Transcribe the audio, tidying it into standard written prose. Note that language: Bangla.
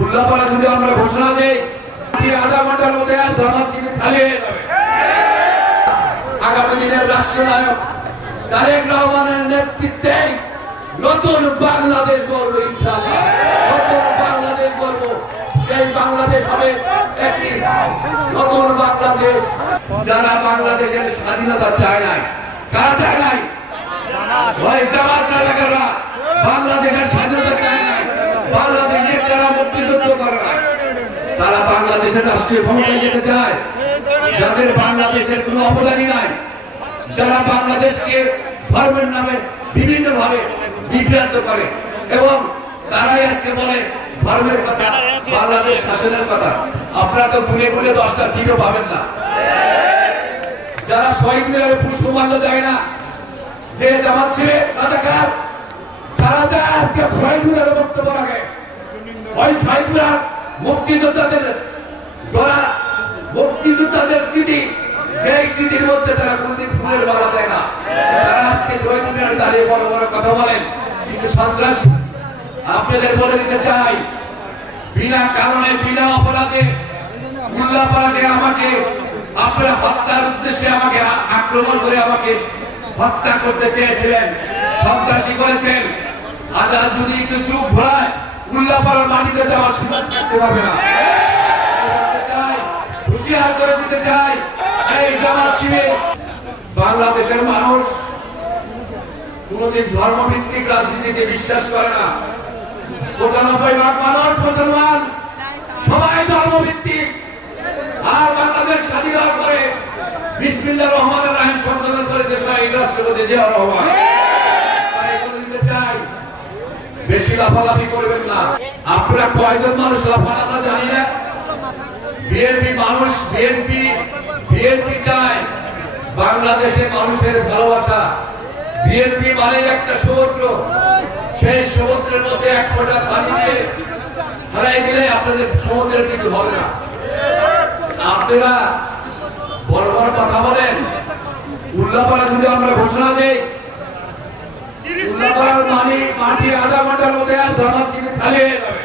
উল্লাপাড়া যদি আমরা ঘোষণা দেই আধা ঘন্টার মধ্যে আর জামাত শিবির খালি হয়ে যাবে। আগামী দিনের রাষ্ট্রনায়ক তারেক রহমানের নেতৃত্বে নতুন বাংলাদেশ গড়ব, ইনশাআল্লাহ নতুন বাংলাদেশ গড়ব। সেই বাংলাদেশ হবে একটি নতুন বাংলাদেশ। যারা বাংলাদেশের স্বাধীনতা চায় নাই, কারা চায় নাই? ওই জামাত এলাকারা বাংলাদেশের স্বাধীনতা চায় নাই, বাংলাদেশের যারা মুক্তিযুদ্ধ করে নাই, তারা বাংলাদেশের রাষ্ট্রীয় ক্ষমতায় যেতে চায়। যাদের বাংলাদেশের কোনো অবদানই নাই, যারা বাংলাদেশকে ধর্মের নামে বিভিন্ন ভাবে বিভ্রান্ত করে এবং তারাই আজকে বলে ধর্মের কথা, বাংলাদেশ শাসনের কথা। আপনারা তো গুনে গুনে 10টা সিটও পাবেন না। যারা শহীদ মিনারে পুষ্পমাল্য দেয় না, যে জামাত শিবির রাজাকার, তারা দেয় আজকে শহীদ মিনারে বক্তব্য রাখে। ওই শহীদ মিনার মুক্তিযোদ্ধাদের গড়া, মুক্তিযোদ্ধাদের স্মৃতি, যে স্মৃতির মধ্যে তারা কোনদিন ফুলের মালা দেয় না। তারা আজকে শহীদ মিনারে দাঁড়িয়ে বড় বড় কথা বলেন। কিছু সন্ত্রাসী আপনাদের বলে দিতে চাই, বিনা কারণে বিনা অপরাধে উল্লাপাড়াকে আমাকে আপনারা হত্যার উদ্দেশ্যে আমাকে আক্রমণ করে আমাকে হত্যা করতে চেয়েছিলেন, সন্ত্রাসী করেছেন। আজ যদি একটু চুপ হয়, উল্লাপাড়ার মাটিতে যাওয়ার সুযোগ থাকতে পারবে না। হুঁশিয়ার করে দিতে চাই, এই জামাত শিবির বাংলাদেশের মানুষ কোনদিন ধর্মভিত্তিক রাজনীতিতে বিশ্বাস করে না। ৯৫% মানুষ মুসলমান, সবাই ধর্মভিত্তিক। আর বাংলাদেশ স্বাধীন হওয়ার পরে বিসমিল্লাহির রহমানির রহিম সংশোধন করেছে শহীদ রাষ্ট্রপতি জিয়াউর রহমান। তাই বলে দিতে চাই, বেশি লাফালাফি করবেন না। আপনারা কয়জন মানুষ লাফান আমরা জানি না। বিএনপি মানুষ, বিএনপি চায় বাংলাদেশে মানুষের ভালোবাসা। বিএনপি মানে একটা সমুদ্র, সেই সমুদ্রের মধ্যে এক ফোঁটা পানি দিয়ে হারাই দিলে আপনাদের সমুদ্রের কিছু হবে না। আপনারা বড় বড় কথা বলেন। উল্লাপাড়া যদি আমরা ঘোষণা দেই, উল্লাপাড়ার মাটি আধা ঘন্টার মধ্যে আর জামাত শিবির খালি হয়ে যাবে।